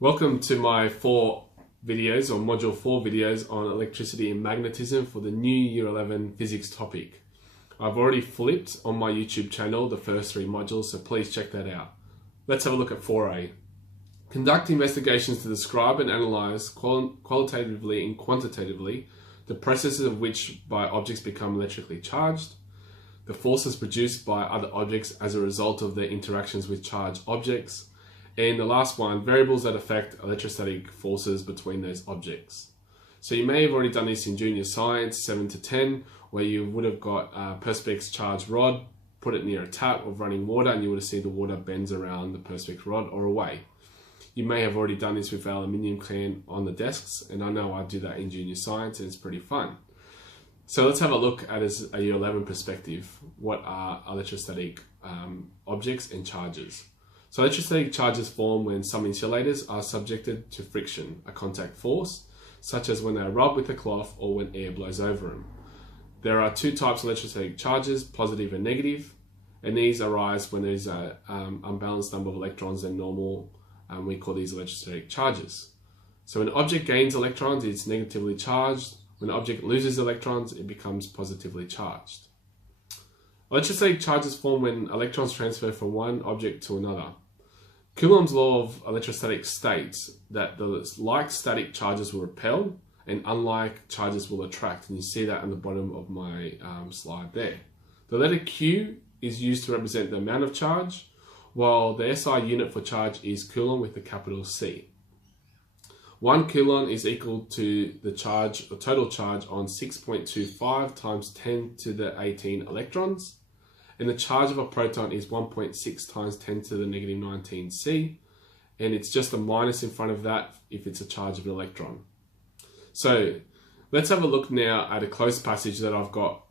Welcome to my 4 videos or module 4 videos on electricity and magnetism for the new year 11 physics topic. I've already flipped on my YouTube channel the first 3 modules, so please check that out. Let's have a look at 4A. Conduct investigations to describe and analyze qualitatively and quantitatively the processes of which by objects become electrically charged, the forces produced by other objects as a result of their interactions with charged objects, and the last one, variables that affect electrostatic forces between those objects. So you may have already done this in junior science 7 to 10, where you would have got a perspex charged rod, put it near a tap of running water, and you would have seen the water bends around the perspex rod or away. You may have already done this with our aluminium can on the desks, and I know I do that in junior science and it's pretty fun. So let's have a look at a year 11 perspective. What are electrostatic objects and charges? So electrostatic charges form when some insulators are subjected to friction, a contact force, such as when they rub with a cloth or when air blows over them. There are 2 types of electrostatic charges, positive and negative, and these arise when there's an unbalanced number of electrons than normal, and we call these electrostatic charges. So when an object gains electrons, it's negatively charged. When an object loses electrons, it becomes positively charged. Electrostatic charges form when electrons transfer from one object to another. Coulomb's law of electrostatics states that the like static charges will repel and unlike charges will attract, and you see that on the bottom of my slide there. The letter Q is used to represent the amount of charge, while the SI unit for charge is Coulomb with a capital C. 1 Coulomb is equal to the charge or total charge on 6.25 times 10 to the 18 electrons, and the charge of a proton is 1.6 times 10 to the negative 19 C, and it's just a minus in front of that if it's a charge of an electron. So let's have a look now at a close passage that I've got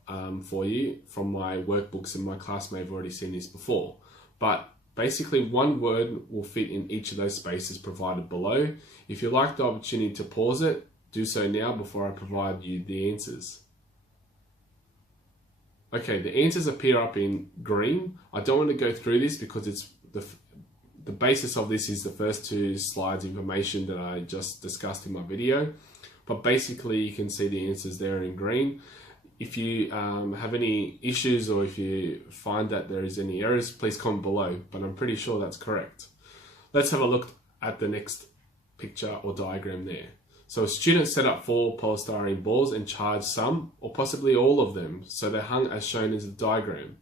for you from my workbooks, and my class may have already seen this before, but basically one word will fit in each of those spaces provided below. If you like the opportunity to pause it, do so now before I provide you the answers. Okay, the answers appear up in green. I don't want to go through this because it's the basis of this is the first 2 slides information that I just discussed in my video. But basically you can see the answers there in green. If you have any issues or if you find that there is any errors, please comment below, but I'm pretty sure that's correct. Let's have a look at the next picture or diagram there. So a student set up 4 polystyrene balls and charged some or possibly all of them, so they're hung as shown in the diagram.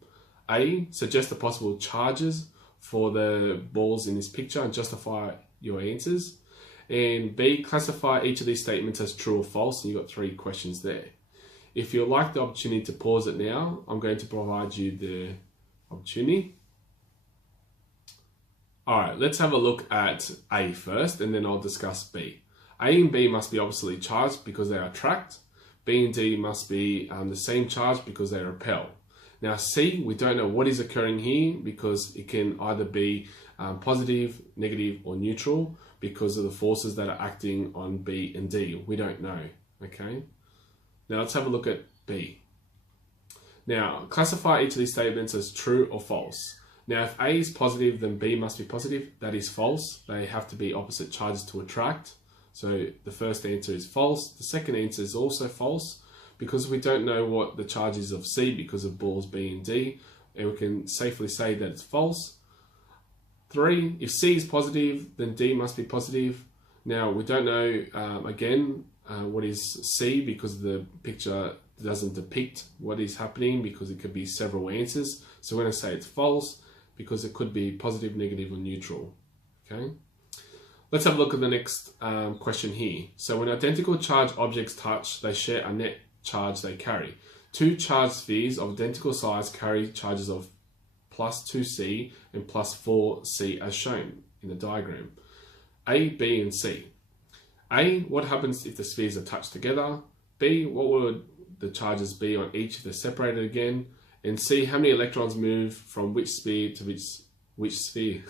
A, suggest the possible charges for the balls in this picture and justify your answers. And B, classify each of these statements as true or false, and you've got 3 questions there. If you'd like the opportunity to pause it now, I'm going to provide you the opportunity. Alright, let's have a look at A first, and then I'll discuss B. A and B must be oppositely charged because they attract. B and D must be the same charge because they repel. Now C, we don't know what is occurring here because it can either be positive, negative, or neutral because of the forces that are acting on B and D. We don't know, okay? Now let's have a look at B. Now, classify each of these statements as true or false. Now, if A is positive, then B must be positive. That is false. They have to be opposite charges to attract. So the first answer is false. The second answer is also false because we don't know what the charge is of C because of balls B and D, and we can safely say that it's false. 3, if C is positive, then D must be positive. Now, we don't know, what is C because the picture doesn't depict what is happening because it could be several answers. So we're going to say it's false because it could be positive, negative, or neutral. Okay. Let's have a look at the next question here. So when identical charged objects touch, they share a net charge they carry. 2 charged spheres of identical size carry charges of plus 2C and plus 4C as shown in the diagram. A, B, and C. A, what happens if the spheres are touched together? B, what would the charges be on each if they're separated again? And C, how many electrons move from which sphere to which sphere?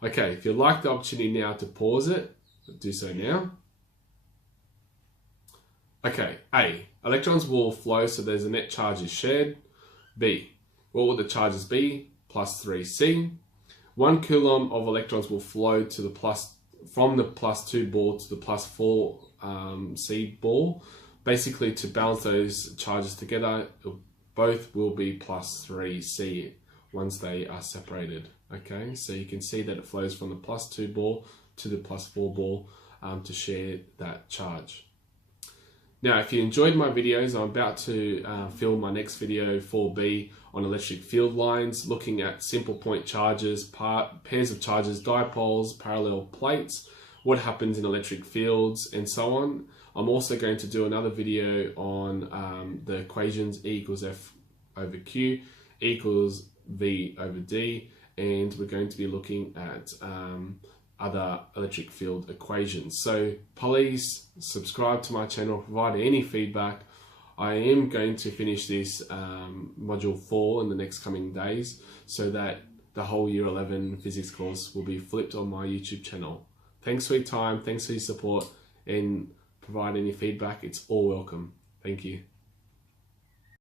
Okay, if you'd like the opportunity now to pause it, do so now. Okay, A, electrons will flow so there's a net charge is shared. B, what will the charges be? Plus 3C. 1 Coulomb of electrons will flow to the plus from the +2 ball to the +4 C ball. Basically, to balance those charges together, both will be +3 C once they are separated. Okay, so you can see that it flows from the +2 ball to the +4 ball to share that charge. Now, if you enjoyed my videos, I'm about to film my next video 4B on electric field lines, looking at simple point charges, pairs of charges, dipoles, parallel plates, what happens in electric fields, and so on. I'm also going to do another video on the equations E equals F over Q, E equals V over D, and we're going to be looking at other electric field equations. So please subscribe to my channel, provide any feedback. I am going to finish this module 4 in the next coming days, so that the whole year 11 physics course will be flipped on my YouTube channel. Thanks for your time, thanks for your support, and provide any feedback, it's all welcome. Thank you.